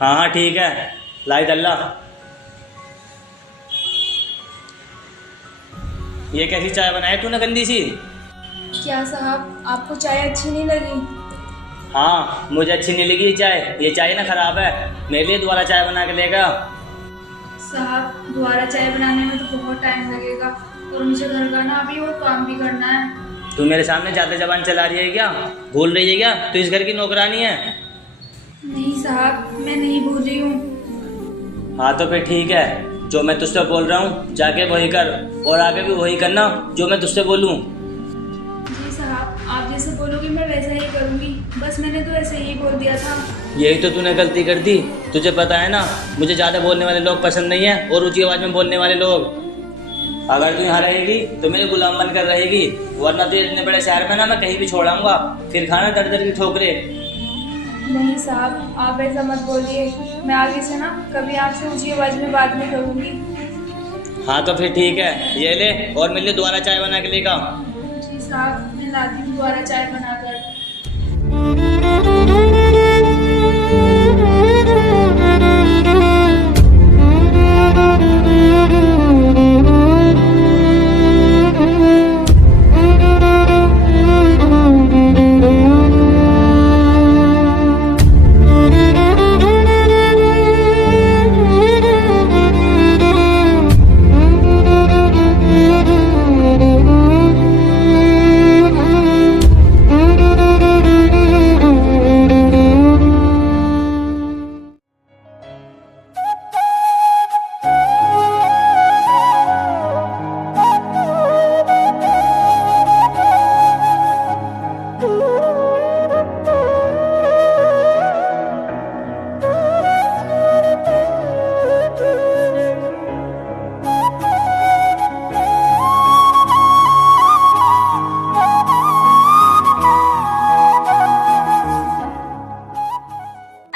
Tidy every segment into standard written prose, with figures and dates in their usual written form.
हाँ हाँ ठीक है, लाई अल्लाह। ये कैसी चाय बनाई तूने गंदी सी? क्या साहब, आपको चाय अच्छी नहीं लगी? हाँ मुझे अच्छी नहीं लगी ये चाय ना खराब है। मेरे लिए दोबारा चाय बना के लेगा। साहब, दोबारा चाय बनाने में तो बहुत टाइम लगेगा और मुझे घर का ना अभी और काम भी करना है। तू मेरे सामने ज्यादा जबान चला रही है क्या? भूल रही है क्या तू इस घर की नौकरानी है? नहीं साहब, मैं नहीं भूल रही हूँ। हाँ तो फिर ठीक है, जो मैं तुझसे बोल रहा हूँ जाके वही कर, और आगे भी वही करना जो मैं तुझसे बोलूँ। जी साहब, आप जैसे बोलोगे मैं वैसा ही करूँगी। बस मैंने तो ऐसे ही बोल दिया था। यही तो तूने गलती कर दी। तुझे पता है ना, मुझे ज़्यादा बोलने वाले लोग पसंद नहीं है, और ऊंची आवाज़ में बोलने वाले लोग। अगर तू यहाँ रहेगी तो मेरे गुलाम बनकर रहेगी, वरना तुझे इतने बड़े शहर में ना मैं कहीं भी छोड़ आऊँगा, फिर खाना दर दर की ठोकरे। नहीं साहब, आप ऐसा मत बोलिए। मैं आगे से ना कभी आपसे ऊंची आवाज़ में बात नहीं करूँगी। हाँ तो फिर ठीक है, ये ले और मेरे लिए दोबारा चाय बना के लेगा। जी साहब, मैं लाती हूँ दोबारा चाय बनाकर।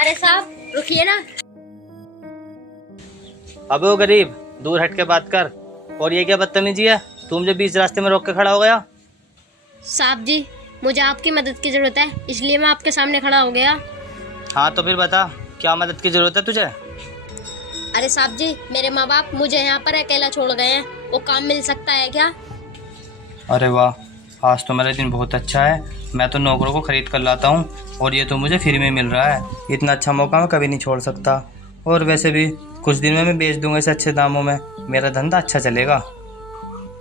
अरे साहब रुकिए ना। अबे वो गरीब, दूर हट के बात कर। और ये क्या बदतमीजी है, तू मुझे बीच रास्ते में रोक के खड़ा हो गया। साहब जी, मुझे आपकी मदद की जरूरत है, इसलिए मैं आपके सामने खड़ा हो गया। हाँ तो फिर बता, क्या मदद की जरूरत है तुझे? अरे साहब जी, मेरे माँ बाप मुझे यहाँ पर अकेला छोड़ गए हैं, वो काम मिल सकता है क्या? अरे वाह, आज तो मेरा दिन बहुत अच्छा है। मैं तो नौकरों को खरीद कर लाता हूँ, और ये तो मुझे फ्री में मिल रहा है। इतना अच्छा मौका मैं कभी नहीं छोड़ सकता। और वैसे भी कुछ दिन में मैं बेच दूंगा इसे अच्छे दामों में, मेरा धंधा अच्छा चलेगा।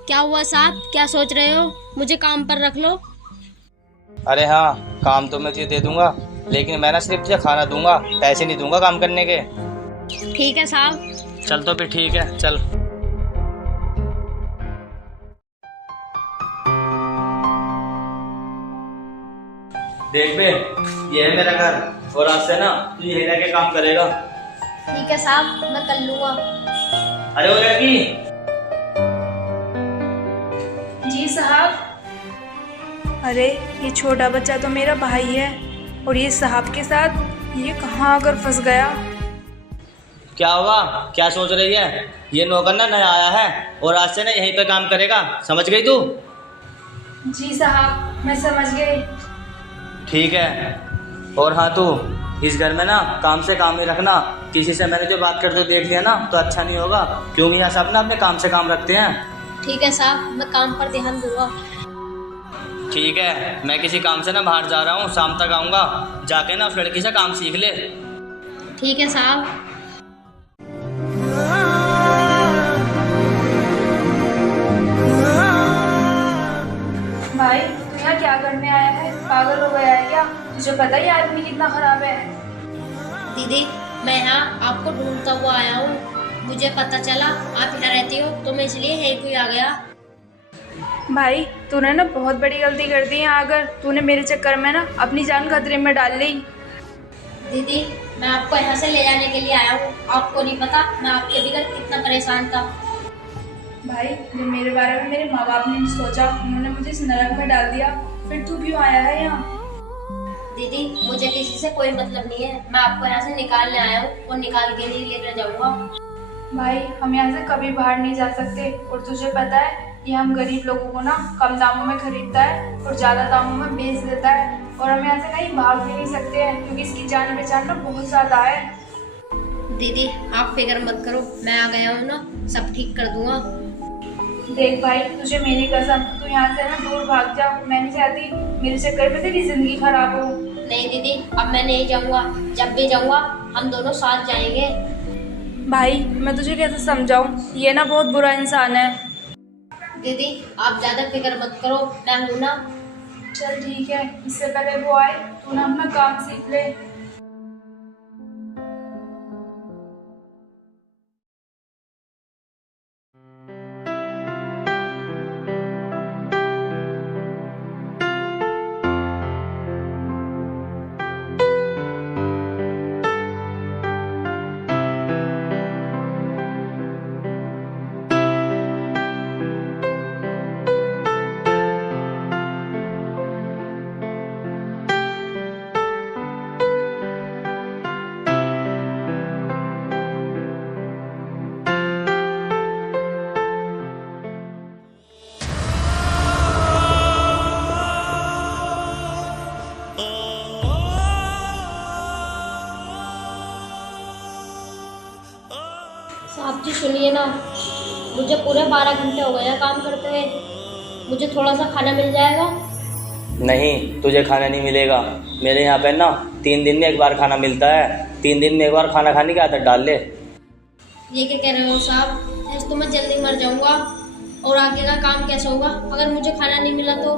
क्या हुआ साहब, क्या सोच रहे हो? मुझे काम पर रख लो। अरे हाँ, काम तो मैं तुझे दे दूंगा, लेकिन मैं ना सिर्फ तुझे खाना दूंगा, पैसे नहीं दूंगा काम करने के। ठीक है साहब। चल तो फिर ठीक है, चल। देख बे, ये है मेरा घर, और आज से ना तू यही रह के काम करेगा। ठीक है साहब, मैं कर लूँगा। अरे वो लड़की, जी साहब। अरे ये छोटा बच्चा तो मेरा भाई है, और ये साहब के साथ ये कहाँ आकर फंस गया। क्या हुआ, क्या सोच रही है? ये नौकर ना नया आया है, और आज से ना यहीं पे काम करेगा, समझ गई तू? जी साहब, मैं समझ गई। ठीक है। और हाँ, तू इस घर में ना काम से काम ही रखना। किसी से मैंने जो बात करते देख लिया ना तो अच्छा नहीं होगा, क्योंकि यहाँ सब ना अपने काम से काम रखते हैं। ठीक है साहब, मैं काम पर ध्यान दूंगा। ठीक है, मैं किसी काम से ना बाहर जा रहा हूँ, शाम तक आऊँगा। जाके ना उस लड़की से काम सीख ले। ठीक है साहब। भाई, तू यहाँ क्या करने आया है? पागल हो गया है क्या? तुझे पता ही आदमी कितना खराब है। दीदी, मैं यहाँ आपको ढूंढता हुआ आया हूँ। मुझे पता चला आप यहाँ रहती हो, तो मैं इसलिए यहीं कोई आ गया। भाई, तूने ना बहुत बड़ी गलती कर दी है। अगर तूने मेरे चक्कर में ना अपनी जान खतरे में डाल ली। दीदी, मैं आपको यहाँ से ले जाने के लिए आया हूँ। आपको नहीं पता मैं आपके बगैर कितना परेशान था। भाई, जो मेरे बारे में मेरे माँ बाप ने नहीं सोचा, उन्होंने मुझे इस नरक में डाल दिया, फिर तू क्यों आया है यहाँ? दीदी, मुझे किसी से कोई मतलब नहीं है। मैं आपको यहाँ से निकालने आया हूँ और निकाल के ही लेकर जाऊँगा। भाई, हम यहाँ से कभी बाहर नहीं जा सकते, और तुझे पता है ये हम गरीब लोगों को ना कम दामों में खरीदता है और ज़्यादा दामों में बेच देता है, और हम यहाँ से कहीं भाग भी नहीं सकते हैं, क्योंकि इसकी जान पहचान ना बहुत ज़्यादा है। दीदी आप फिक्र मत करो, मैं आ गया हूँ ना, सब ठीक कर दूंगा। देख भाई, तुझे मेरी कसम, तू यहाँ से ना दूर भाग जा। मैं नहीं चाहती मेरे चक्कर में तेरी जिंदगी खराब हो। नहीं दीदी, अब मैं नहीं जाऊँगा, जब भी जाऊँगा हम दोनों साथ जाएंगे। भाई मैं तुझे कैसे समझाऊं, ये ना बहुत बुरा इंसान है। दीदी आप ज़्यादा फिक्र मत करो, मैं हूँ ना। चल ठीक है, इससे पहले वो आए तू ना अपना काम सीख ले। साहब जी सुनिए ना, मुझे पूरे 12 घंटे हो गए हैं काम करते हुए, मुझे थोड़ा सा खाना मिल जाएगा? नहीं, तुझे खाना नहीं मिलेगा। मेरे यहाँ पे ना 3 दिन में एक बार खाना मिलता है। 3 दिन में एक बार खाना खाने की आदत डाल ले। ये क्या कह रहे हो साहब, ऐसे तो मैं जल्दी मर जाऊंगा, और आगे का काम कैसे होगा अगर मुझे खाना नहीं मिला तो?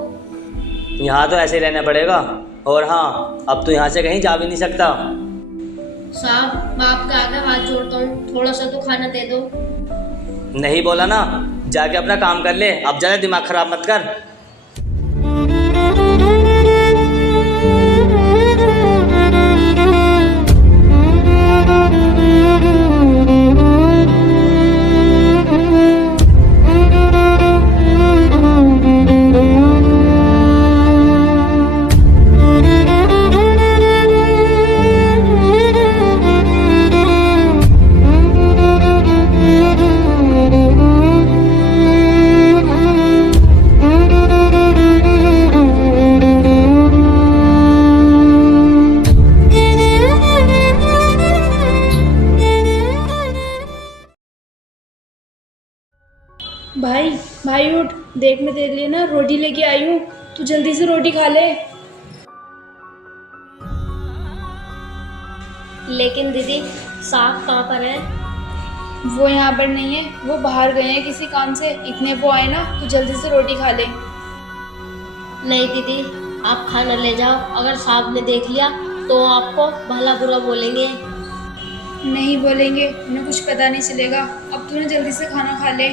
यहाँ तो ऐसे ही रहना पड़ेगा। और हाँ, अब तो यहाँ से कहीं जा भी नहीं सकता। साहब मैं आपके आगे हाथ जोड़ता हूँ, थोड़ा सा तो खाना दे दो। नहीं बोला ना, जाके अपना काम कर ले। अब ज़्यादा दिमाग खराब मत कर। भाई भाई उठ, देख मैं तेरे लिए ना रोटी लेके आई हूँ, तू जल्दी से रोटी खा ले। लेकिन दीदी साहब कहाँ पर है? वो यहाँ पर नहीं है, वो बाहर गए हैं किसी काम से। इतने वो आए ना, तू जल्दी से रोटी खा ले। नहीं दीदी आप खाना ले जाओ, अगर साहब ने देख लिया तो आपको भला बुरा बोलेंगे। नहीं बोलेंगे, उन्हें कुछ पता नहीं चलेगा। अब तू ना जल्दी से खाना खा ले।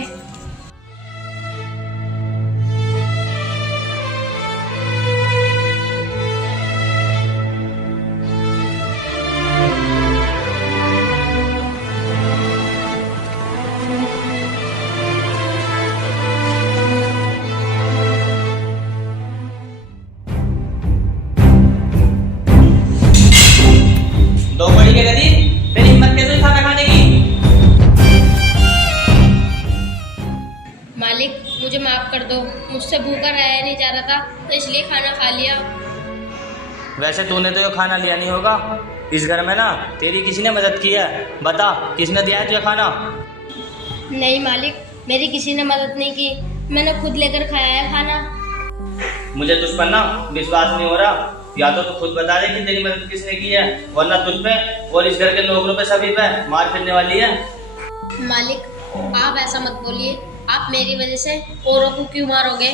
दो बड़ी के गदी, तेरी हिम्मत कैसे हुई खाना खाने की? मालिक मुझे माफ कर दो, मुझसे भूखा रहा नहीं जा रहा था तो इसलिए खाना खा लिया। वैसे तूने तो ये खाना लिया नहीं होगा। इस घर में ना तेरी किसी ने मदद की है? बता, किसने दिया है तुझे खाना? नहीं मालिक, मेरी किसी ने मदद नहीं की, मैंने खुद लेकर खाया है खाना। मुझे तुझ पर ना विश्वास नहीं हो रहा। या तो तू खुद बता दे कि तेरी मदद किसने की है, वरना तुझ पे और इस घर के नौकरों पे सभी पे मार फिरने वाली है। मालिक आप ऐसा मत बोलिए, आप मेरी वजह से औरों को क्यों मारोगे?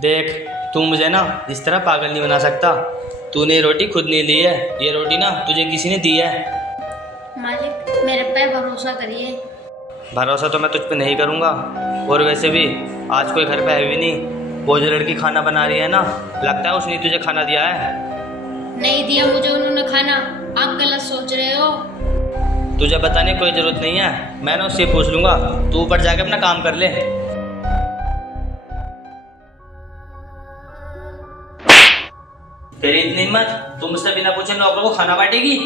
देख, तू मुझे ना इस तरह पागल नहीं बना सकता। तूने ये रोटी खुद नहीं ली है, ये रोटी ना तुझे किसी ने दी है। मालिक मेरे पे भरोसा करिए। भरोसा तो मैं तुझ पे नहीं करूँगा। और वैसे भी आज कोई घर पे है भी नहीं। वो जो लड़की खाना बना रही है ना, लगता है उसने तुझे खाना दिया है। नहीं दिया मुझे उन्होंने खाना, आप गलत सोच रहे हो। तुझे बताने की कोई ज़रूरत नहीं है, मैं ना उससे पूछ लूँगा। तू ऊपर जाके अपना काम कर ले। तेरी इतनी हिम्मत, तू मुझसे बिना पूछे नौकर को खाना बांटेगी?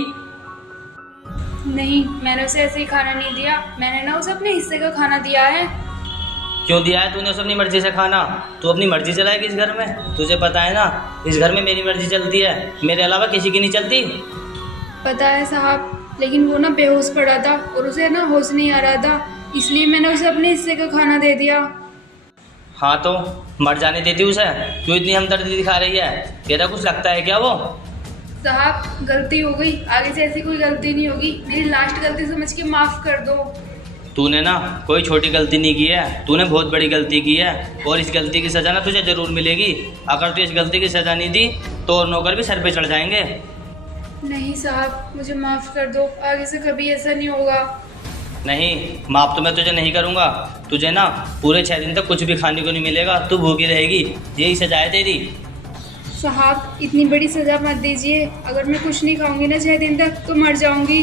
नहीं, मैंने उसे ऐसे ही खाना नहीं दिया, मैंने ना उसे अपने हिस्से का खाना दिया है। क्यों दिया है तूने उसे अपनी मर्जी से खाना? तू अपनी मर्जी चलाएगी इस घर में? तुझे पता है ना, इस घर में मेरी मर्जी चलती है, मेरे अलावा किसी की नहीं चलती। पता है साहब, लेकिन वो ना बेहोश पड़ा था और उसे ना होश नहीं आ रहा था, इसलिए मैंने उसे अपने हिस्से का खाना दे दिया। हाँ तो मर जाने देती उसे, क्यों इतनी हमदर्दी दिखा रही है? तेरा कुछ लगता है क्या वो? साहब गलती हो गई, आगे से ऐसी कोई गलती नहीं होगी, मेरी लास्ट गलती समझ के माफ़ कर दो। तूने ना कोई छोटी गलती नहीं की है, तूने बहुत बड़ी गलती की है और इस गलती की सज़ा ना तुझे ज़रूर मिलेगी। अगर तू इस गलती की सज़ा नहीं दी तो और नौकर भी सर पे चढ़ जाएंगे। नहीं साहब, मुझे माफ़ कर दो, आगे से कभी ऐसा नहीं होगा। नहीं, माफ़ तो मैं तुझे नहीं करूँगा। तुझे ना पूरे 6 दिन तक कुछ भी खाने को नहीं मिलेगा, तू भूखी रहेगी, यही सज़ा है तेरी। साहब इतनी बड़ी सज़ा मत दीजिए, अगर मैं कुछ नहीं खाऊंगी ना 6 दिन तक तो मर जाऊंगी।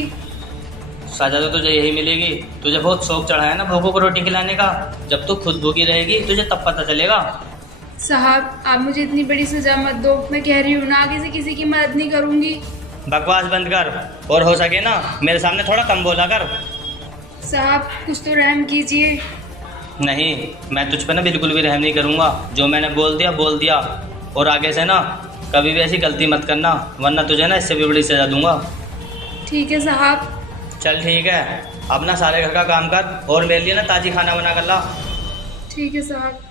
सज़ा तो तुझे यही मिलेगी। तुझे बहुत शौक चढ़ा है ना भूखों को रोटी खिलाने का, जब तू खुद भूखी रहेगी तुझे तब पता चलेगा। साहब आप मुझे इतनी बड़ी सज़ा मत दो, मैं कह रही हूँ ना आगे से किसी की मदद नहीं करूंगी। बकवास बंद कर और हो सके ना मेरे सामने थोड़ा कम बोला कर। साहब कुछ तो रहम कीजिए। नहीं, मैं तुझ पे ना बिल्कुल भी रहम नहीं करूँगा। जो मैंने बोल दिया और आगे से ना कभी भी ऐसी गलती मत करना, वरना तुझे ना इससे भी बड़ी सज़ा दूंगा। ठीक है साहब। चल ठीक है, अपना सारे घर का काम कर और मेरे लिए ना ताज़ी खाना बना कर ला। ठीक है साहब।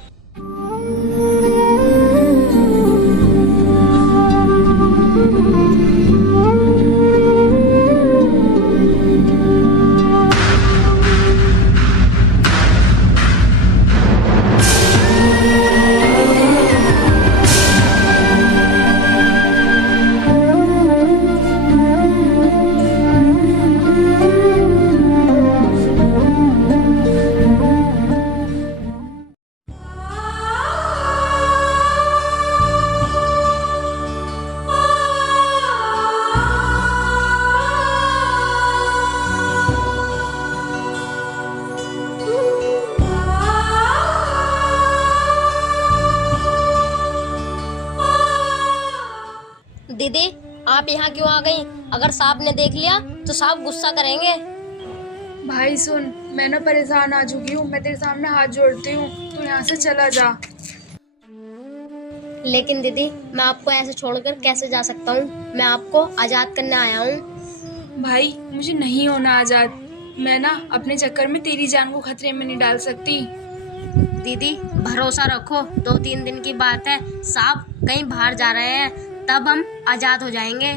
दीदी आप यहाँ क्यों आ गई? अगर साहब ने देख लिया तो साहब गुस्सा करेंगे। भाई सुन, मैं ना परेशान आ चुकी हूँ, मैं तेरे सामने हाथ जोड़ती हूँ, तू यहाँ से चला जा। लेकिन दीदी मैं आपको ऐसे छोड़कर कैसे जा सकता हूँ? मैं आपको आज़ाद करने आया हूँ। भाई मुझे नहीं होना आज़ाद, मैं ना अपने चक्कर में तेरी जान को खतरे में नहीं डाल सकती। दीदी भरोसा रखो, 2-3 दिन की बात है, साहब कहीं बाहर जा रहे हैं, तब हम आज़ाद हो जाएंगे।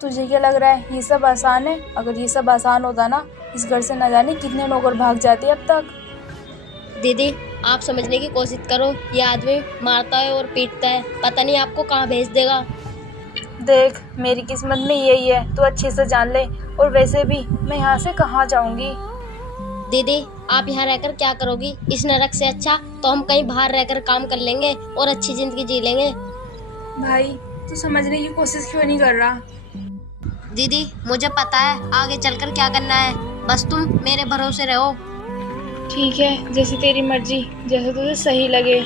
तुझे क्या लग रहा है ये सब आसान है? अगर ये सब आसान होता ना, इस घर से न जाने कितने नौकर भाग जाते अब तक। दीदी आप समझने की कोशिश करो, ये आदमी मारता है और पीटता है, पता नहीं आपको कहाँ भेज देगा। देख मेरी किस्मत में यही है, तू अच्छे से जान ले, और वैसे भी मैं यहाँ से कहाँ जाऊँगी। दीदी आप यहाँ रहकर क्या करोगी? इस नरक से अच्छा तो हम कहीं बाहर रहकर काम कर लेंगे और अच्छी जिंदगी जी लेंगे। भाई तू समझने की कोशिश क्यों नहीं कर रहा? दीदी मुझे पता है आगे चलकर क्या करना है, बस तुम मेरे भरोसे रहो। ठीक है, जैसे तेरी मर्जी, जैसे तुझे सही लगे।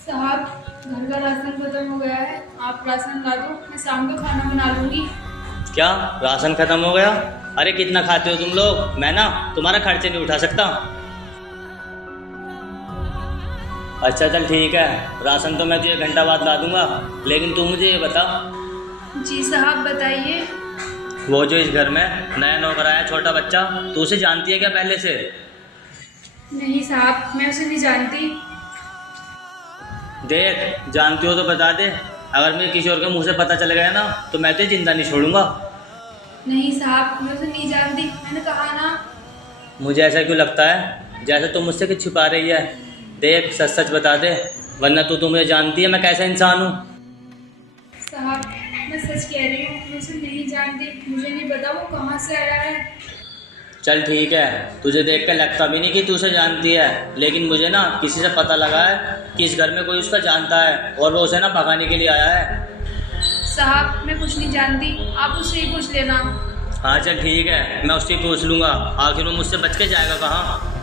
साहब घर का राशन खत्म हो गया है, आप राशन ला दो, मैं शाम को खाना बना लूंगी। क्या राशन खत्म हो गया? अरे कितना खाते हो तुम लोग? मैं ना तुम्हारा खर्चे नहीं उठा सकता। अच्छा चल ठीक है, राशन तो मैं तुझे घंटा बाद ला दूंगा, लेकिन तू मुझे ये बता। जी साहब बताइए। वो जो इस घर में नया नौकर आया छोटा बच्चा, तू उसे जानती है क्या पहले से? नहीं साहब, मैं उसे नहीं जानती। देख जानती हो तो बता दे, अगर मेरे किसी और के मुंह से पता चल गया ना तो मैं तुझे जिंदा नहीं छोड़ूंगा। नहीं साहब, मैं उसे नहीं जानती, मैंने कहा ना। मुझे ऐसा क्यों लगता है जैसे तुम मुझसे कुछ छुपा रही है। देख सच सच बता दे, वरना तू मुझे जानती है मैं कैसा इंसान हूँ। साहब मैं सच कह रही हूँ, मैं उसे नहीं जानती, मुझे नहीं पता वो कहाँ से आया है। चल ठीक है, तुझे देख कर लगता भी नहीं कि तू उसे जानती है, लेकिन मुझे ना किसी से पता लगा है कि इस घर में कोई उसका जानता है और वो उसे ना भगाने के लिए आया है। साहब मैं कुछ नहीं जानती, आप उससे ही पूछ लेना। हाँ चल ठीक है, मैं उससे पूछ लूंगा, आखिर वो मुझसे बच के जाएगा कहाँ।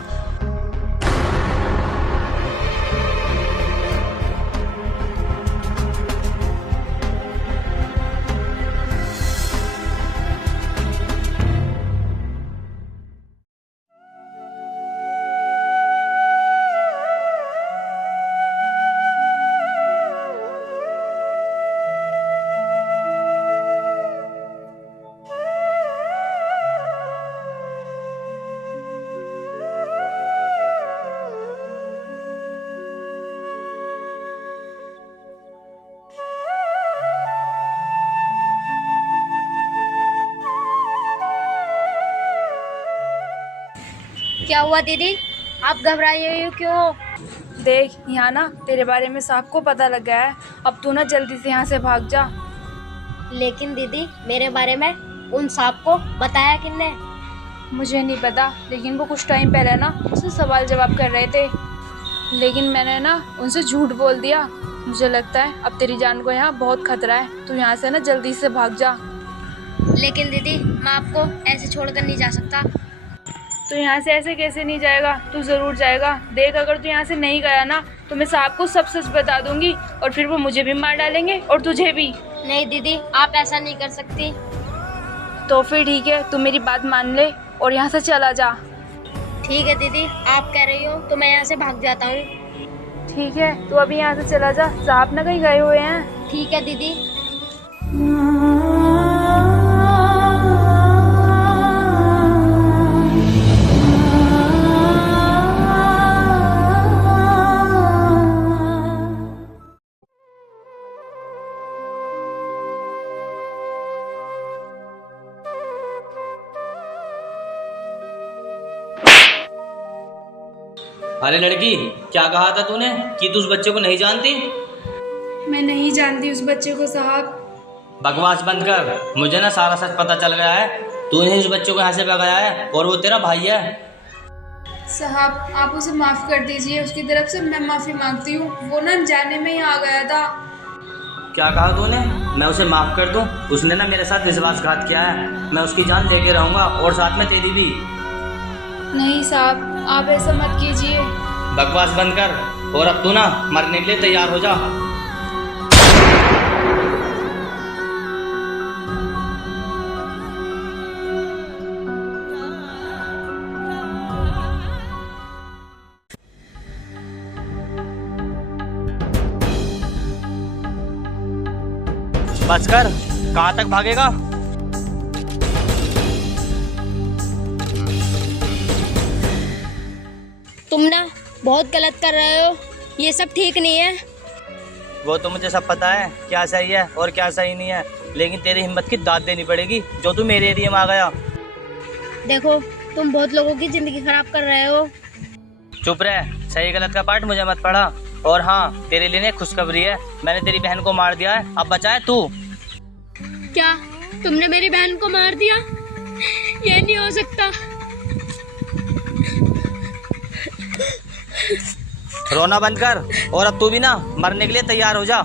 क्या हुआ दीदी, आप घबराई हुई हो क्यों? देख, यहाँ ना तेरे बारे में साहब को पता लग गया है। अब तू ना जल्दी से यहाँ से भाग जा। लेकिन दीदी, मेरे बारे में उन सांप को बताया किसने? मुझे नहीं पता, लेकिन वो कुछ टाइम पहले ना उससे सवाल जवाब कर रहे थे, लेकिन मैंने ना उनसे झूठ बोल दिया। मुझे लगता है अब तेरी जान को यहाँ बहुत खतरा है। तू यहाँ से ना जल्दी से भाग जा। लेकिन दीदी, मैं आपको ऐसे छोड़कर नहीं जा सकता। तो यहाँ से ऐसे कैसे नहीं जाएगा? तू ज़रूर जाएगा। देख, अगर तू यहाँ से नहीं गया ना तो मैं साहब को सब सच बता दूंगी और फिर वो मुझे भी मार डालेंगे और तुझे भी। नहीं दीदी, आप ऐसा नहीं कर सकती। तो फिर ठीक है, तू मेरी बात मान ले और यहाँ से चला जा। ठीक है दीदी, आप कह रही हो तो मैं यहाँ से भाग जाता हूँ। ठीक है, तू अभी यहाँ से चला जा। साहब ना कहीं गए हुए हैं। ठीक है दीदी। अरे लड़की, क्या कहा था तूने कि तू उस बच्चे को नहीं जानती? मैं नहीं जानती उस बच्चे को साहब। बकवास बंद कर, मुझे ना सारा सच पता चल गया है। तूने उस बच्चे को यहाँ से भगाया है और वो तेरा भाई है। साहब, आप उसे माफ़ कर दीजिए। उसकी तरफ से मैं माफ़ी मांगती हूँ। वो ना अनजाने में ही आ गया था। क्या कहा तूने? मैं उसे माफ कर दूं? उसने ना मेरे साथ विश्वासघात किया है। मैं उसकी जान लेके रहूंगा और साथ में तेरी भी। नहीं साहब, आप ऐसा मत कीजिए। बकवास बंद कर और अब तू ना मरने के लिए तैयार हो जा। बच कर, कहाँ तक भागेगा? तुम ना बहुत गलत कर रहे हो। ये सब ठीक नहीं है। वो तो मुझे सब पता है क्या सही है और क्या सही नहीं है, लेकिन तेरी हिम्मत की दाद देनी पड़ेगी जो तू मेरे एरिया में आ गया। देखो, तुम बहुत लोगों की जिंदगी खराब कर रहे हो। चुप रह, सही गलत का पाठ मुझे मत पढ़ा। और हाँ, तेरे लिए एक खुशखबरी है, मैंने तेरी बहन को मार दिया है। अब बचा है तू। क्या तुमने मेरी बहन को मार दिया? ये नहीं हो सकता। रोना बंद कर और अब तू भी ना मरने के लिए तैयार हो जा।